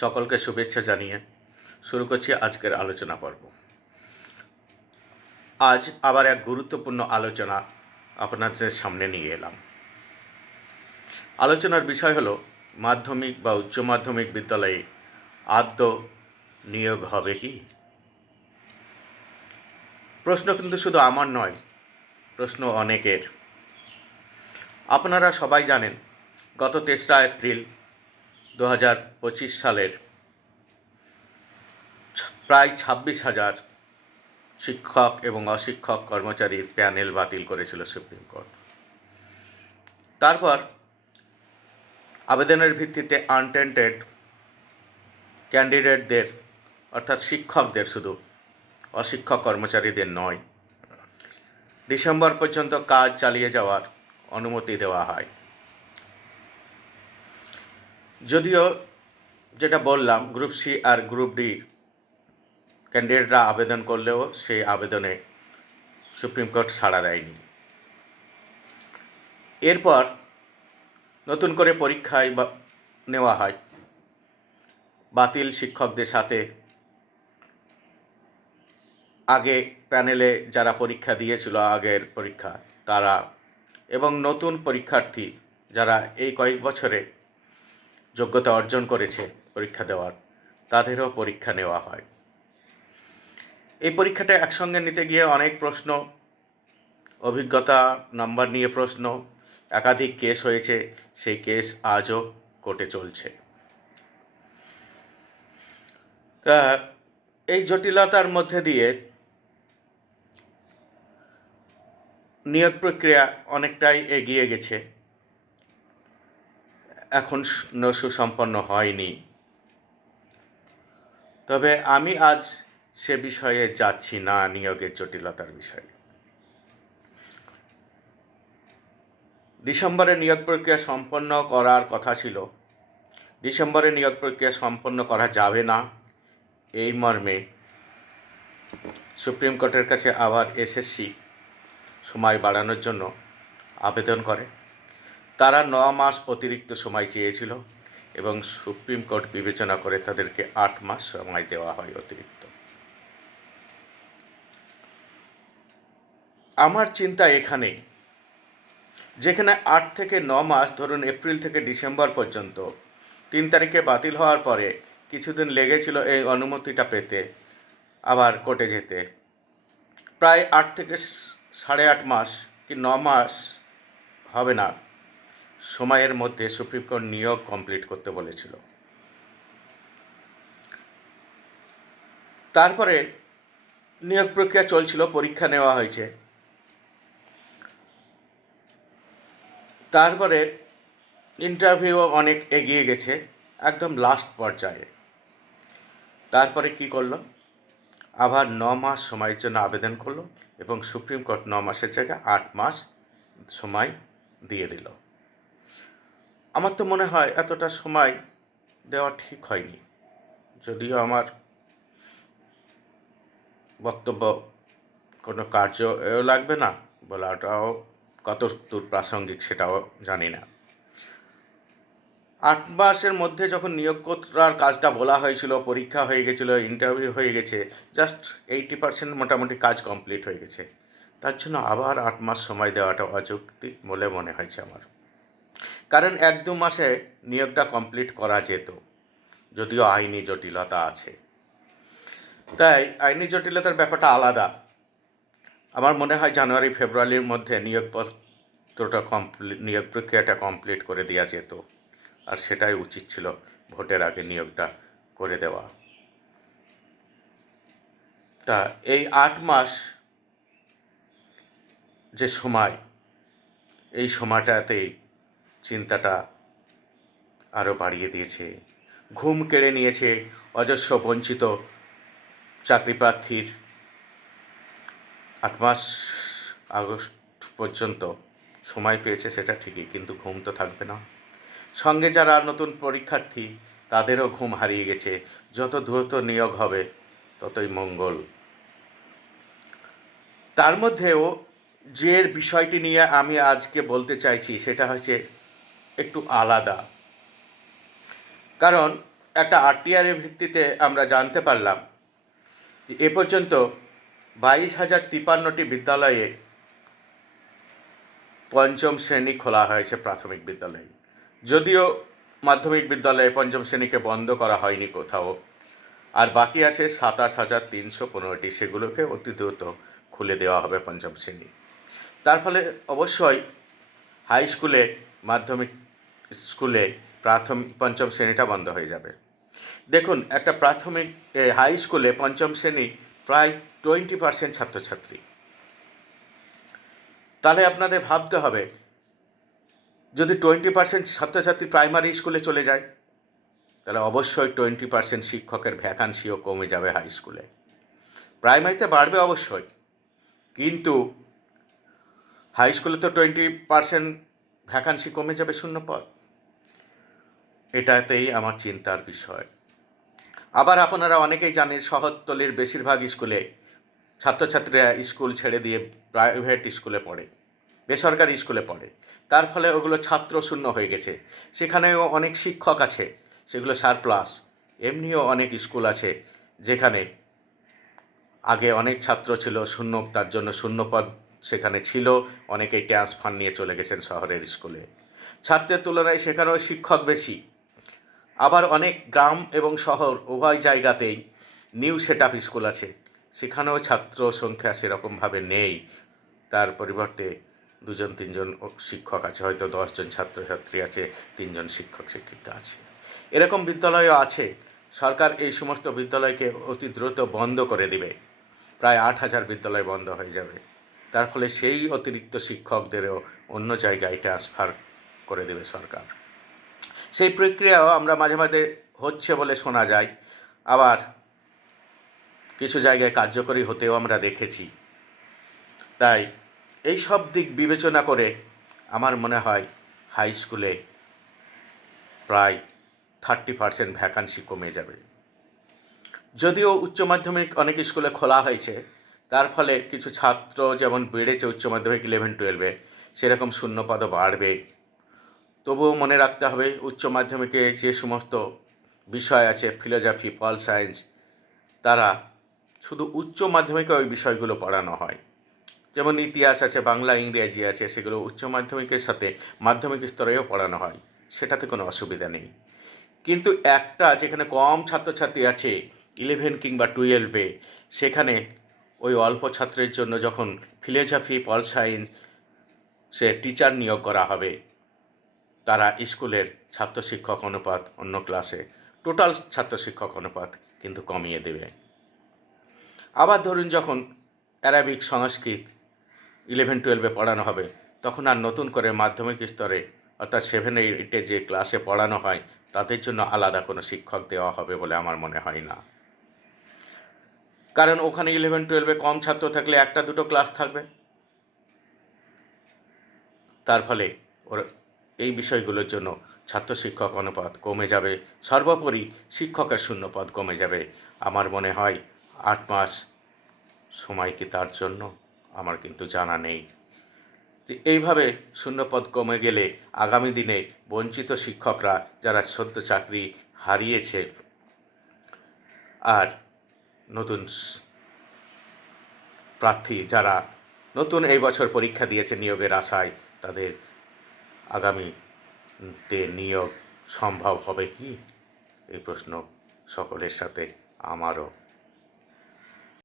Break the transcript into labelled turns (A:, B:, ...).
A: সকলকে শুভেচ্ছা জানিয়ে শুরু করছি আজকের আলোচনা পর্ব। আজ আবার এক গুরুত্বপূর্ণ আলোচনা আপনাদের সামনে নিয়ে এলাম। আলোচনার বিষয় হলো, মাধ্যমিক বা উচ্চ মাধ্যমিক বিদ্যালয়ে আদ্য নিয়োগ হবে কি? প্রশ্ন কিন্তু শুধু আমার নয়, প্রশ্ন অনেকের। আপনারা সবাই জানেন, গত তেসরা এপ্রিল দু হাজার পঁচিশ সালের প্রায় ছাব্বিশ হাজার শিক্ষক এবং অশিক্ষক কর্মচারীর প্যানেল বাতিল করেছিল সুপ্রিম কোর্ট। তারপর আবেদনের ভিত্তিতে আনটেন্টেড ক্যান্ডিডেটদের অর্থাৎ শিক্ষকদের শুধু, অশিক্ষক কর্মচারীদের নয়, ডিসেম্বর পর্যন্ত কাজ চালিয়ে যাওয়ার অনুমতি দেওয়া হয়। যদিও যেটা বললাম গ্রুপ সি আর গ্রুপ ডি ক্যান্ডিডেটরা আবেদন করলেও সেই আবেদনে সুপ্রিম কোর্ট সাড়া দেয়নি। এরপর নতুন করে পরীক্ষায় বা, নেওয়া হয়। বাতিল শিক্ষকদের সাথে আগে প্যানেলে যারা পরীক্ষা দিয়েছিল আগের পরীক্ষা, তারা এবং নতুন পরীক্ষার্থী যারা এই কয়েক বছরে যোগ্যতা অর্জন করেছে পরীক্ষা দেওয়ার, তাদেরও পরীক্ষা নেওয়া হয়। এই পরীক্ষাটা একসঙ্গে নিতে গিয়ে অনেক প্রশ্ন, অভিজ্ঞতা, নাম্বার নিয়ে প্রশ্ন, একাধিক কেস হয়েছে, সেই কেস আজও কোর্টে চলছে। তা এই জটিলতার মধ্যে দিয়ে নিয়োগ প্রক্রিয়া অনেকটাই এগিয়ে গেছে। এখন সুসম্পন্ন হয়নি। তবে আমি আজ সে বিষয়ে যাচ্ছি না নিয়োগের জটিলতার বিষয়ে। ডিসেম্বরে নিয়োগ প্রক্রিয়া সম্পন্ন করার কথা ছিল। ডিসেম্বরে নিয়োগ প্রক্রিয়া সম্পন্ন করা যাবে না এই মর্মে সুপ্রিম কোর্টের কাছে আবার এসএসসি সময় বাড়ানোর জন্য আবেদন করে। তারা ন মাস অতিরিক্ত সময় চেয়েছিল এবং সুপ্রিম কোর্ট বিবেচনা করে তাদেরকে আট মাস সময় দেওয়া হয় অতিরিক্ত। আমার চিন্তা এখানে যেখানে আট থেকে ন মাস, ধরুন এপ্রিল থেকে ডিসেম্বর পর্যন্ত, তিন তারিখে বাতিল হওয়ার পরে কিছুদিন লেগেছিল এই অনুমতিটা পেতে, আবার কোর্টে যেতে। প্রায় আট থেকে সাড়ে আট মাস কি ন মাস হবে না সময়ের মধ্যে সুপ্রিম কোর্ট নিয়োগ কমপ্লিট করতে বলেছিল। তারপরে নিয়োগ প্রক্রিয়া চলছিল, পরীক্ষা নেওয়া হয়েছে। তারপরে ইন্টারভিউ অনেক এগিয়ে গেছে, একদম লাস্ট পর্যায়ে। তারপরে কি করল? আবার ন মাস সময়ের জন্য আবেদন করল এবং সুপ্রিম কোর্ট ন মাসের জায়গায় আট মাস সময় দিয়ে দিল। আমার তো মনে হয় এতটা সময় দেওয়া ঠিক হয়নি। যদিও আমার বক্তব্য কোনো কার্য এও লাগবে না বলাটাও কত দূর প্রাসঙ্গিক সেটাও জানি না। আট মাসের মধ্যে যখন নিয়োগ করার কাজটা বলা হয়েছিল, পরীক্ষা হয়ে গেছিল ইন্টারভিউ হয়ে গেছে জাস্ট এইটি পার্সেন্ট মোটামুটি কাজ কমপ্লিট হয়ে গেছে। তার জন্য আবার আট মাস সময় দেওয়াটা অযৌক্তিক বলে মনে হয়েছে আমার। কারণ এক দু মাসে নিয়োগটা কমপ্লিট করা যেত, যদিও আইনি জটিলতা আছে। তাই আইনি জটিলতার ব্যাপারটা আলাদা। আমার মনে হয় জানুয়ারি, ফেব্রুয়ারির মধ্যে নিয়োগপত্রটা কমপ্লিট নিয়োগ প্রক্রিয়াটা কমপ্লিট করে দেওয়া যেত, আর সেটাই উচিত ছিল ভোটের আগে নিয়োগটা করে দেওয়া। তা এই আট মাস যে সময়, এই সময়টাতেই চিন্তাটা আরও বাড়িয়ে দিয়েছে। ঘুম কেড়ে নিয়েছে অজস্র বঞ্চিত চাকরি প্রার্থীর আট মাস আগস্ট পর্যন্ত সময় পেয়েছে সেটা ঠিকই, কিন্তু ঘুম তো থাকবে না। সঙ্গে যারা নতুন পরীক্ষার্থী, তাদেরও ঘুম হারিয়ে গেছে। যত দ্রুত নিয়োগ হবে, ততই মঙ্গল। তার মধ্যেও যে বিষয়টি নিয়ে আমি আজকে বলতে চাইছি, সেটা হচ্ছে একটু আলাদা। কারণ একটা আরটিআরের ভিত্তিতে আমরা জানতে পারলাম যে এ পর্যন্ত বাইশ হাজার তিপান্নটি বিদ্যালয়ে পঞ্চম শ্রেণি খোলা হয়েছে প্রাথমিক বিদ্যালয়ে। যদিও মাধ্যমিক বিদ্যালয়ে পঞ্চম শ্রেণীকে বন্ধ করা হয়নি কোথাও, আর বাকি আছে সাতাশ হাজার তিনশো পনেরোটি। সেগুলোকে অতি দ্রুত খুলে দেওয়া হবে পঞ্চম শ্রেণি। তার ফলে অবশ্যই হাই স্কুলে মাধ্যমিক স্কুলে প্রাথমিক পঞ্চম শ্রেণীটা বন্ধ হয়ে যাবে। দেখুন, একটা প্রাথমিক হাই স্কুলে পঞ্চম শ্রেণি প্রায় টোয়েন্টি পার্সেন্ট ছাত্রছাত্রী। তাহলে আপনাদের ভাবতে হবে, যদি টোয়েন্টি পার্সেন্ট ছাত্রছাত্রী প্রাইমারি স্কুলে চলে যায়, তাহলে অবশ্যই টোয়েন্টি পার্সেন্ট শিক্ষকের ভ্যাকান্সিও কমে যাবে হাই স্কুলে। প্রাইমারিতে বাড়বে অবশ্যই, কিন্তু হাই স্কুলে তো টোয়েন্টি পার্সেন্ট ভ্যাকান্সি কমে যাবে শূন্য পদ এটাতেই আমার চিন্তার বিষয়। আবার আপনারা অনেকেই জানেন শহরতলির বেশিরভাগ স্কুলে ছাত্রছাত্রীরা স্কুল ছেড়ে দিয়ে প্রাইভেট স্কুলে পড়ে, বেসরকারি স্কুলে পড়ে। তার ফলে ওগুলো ছাত্র শূন্য হয়ে গেছে। সেখানেও অনেক শিক্ষক আছে, সেগুলো সারপ্লাস এমনিও অনেক স্কুল আছে যেখানে আগে অনেক ছাত্র ছিল শূন্য, তার জন্য শূন্যপদ সেখানে ছিল। অনেকেই ট্রান্সফার নিয়ে চলে গেছেন শহরের স্কুলে। ছাত্রের তুলনায় সেখানেও শিক্ষক বেশি। আবার অনেক গ্রাম এবং শহর উভয় জায়গাতেই নিউ সেট আপ স্কুল আছে। সেখানেও ছাত্র সংখ্যা সেরকমভাবে নেই। তার পরিবর্তে দুজন, তিনজন শিক্ষক আছে। হয়তো দশজন ছাত্রছাত্রী আছে, তিনজন শিক্ষক, শিক্ষিকা আছে। এরকম বিদ্যালয়ও আছে। সরকার এই সমস্ত বিদ্যালয়কে অতি দ্রুত বন্ধ করে দিবে। প্রায় আট হাজার বিদ্যালয় বন্ধ হয়ে যাবে। তার ফলে সেই অতিরিক্ত শিক্ষকদেরও অন্য জায়গায় ট্রান্সফার করে দেবে সরকার। সেই প্রক্রিয়াও আমরা মাঝে মাঝে হচ্ছে বলে শোনা যায়। আবার কিছু জায়গায় কার্যকরী হতেও আমরা দেখেছি। তাই এই সব দিক বিবেচনা করে আমার মনে হয় হাই স্কুলে প্রায় থার্টি পার্সেন্ট ভ্যাকান্সি কমে যাবে। যদিও উচ্চ মাধ্যমিক অনেক স্কুলে খোলা হয়েছে, তার ফলে কিছু ছাত্র যেমন বেড়েছে উচ্চ মাধ্যমিক ইলেভেন টুয়েলভে সেরকম শূন্যপদও বাড়বে। তবুও মনে রাখতে হবে, উচ্চ মাধ্যমিকে যে সমস্ত বিষয় আছে ফিলোজফি পল সায়েন্স তারা শুধু উচ্চ মাধ্যমিকে ওই বিষয়গুলো পড়ানো হয়। যেমন ইতিহাস আছে, বাংলা, ইংরেজি আছে, সেগুলো উচ্চ মাধ্যমিকের সাথে মাধ্যমিক স্তরেও পড়ানো হয়, সেটাতে কোনো অসুবিধা নেই। কিন্তু একটা যেখানে কম ছাত্রছাত্রী আছে ইলেভেন কিংবা টুয়েলভে সেখানে ওই অল্প ছাত্রের জন্য যখন ফিলোজফি পল সায়েন্স সে টিচার নিয়োগ করা হবে তারা স্কুলের ছাত্র শিক্ষক অনুপাত অন্য ক্লাসে, টোটাল ছাত্র শিক্ষক অনুপাত কিন্তু কমিয়ে দেবে। আবার ধরুন যখন অ্যারাবিক, সংস্কৃত ইলেভেন টুয়েলভে পড়ানো হবে, তখন আর নতুন করে মাধ্যমিক স্তরে, অর্থাৎ সেভেন এইটে যে ক্লাসে পড়ানো হয়, তাদের জন্য আলাদা কোনো শিক্ষক দেওয়া হবে বলে আমার মনে হয় না। কারণ ওখানে ইলেভেন টুয়েলভে কম ছাত্র থাকলে একটা দুটো ক্লাস থাকবে। তার ফলে ওর এই বিষয়গুলোর জন্য ছাত্র শিক্ষক অনুপাত কমে যাবে। সর্বোপরি শিক্ষকের শূন্যপদ কমে যাবে। আমার মনে হয় আট মাস সময় কি তার জন্য? আমার কিন্তু জানা নেই। যে এইভাবে শূন্যপদ কমে গেলে আগামী দিনে বঞ্চিত শিক্ষকরা যারা সদ্য চাকরি হারিয়েছে আর নতুন প্রার্থী যারা নতুন এই বছর পরীক্ষা দিয়েছে নিয়োগের আশায়, তাদের আগামীতে নিয়োগ সম্ভব হবে কি? এই প্রশ্ন সকলের সাথে আমারও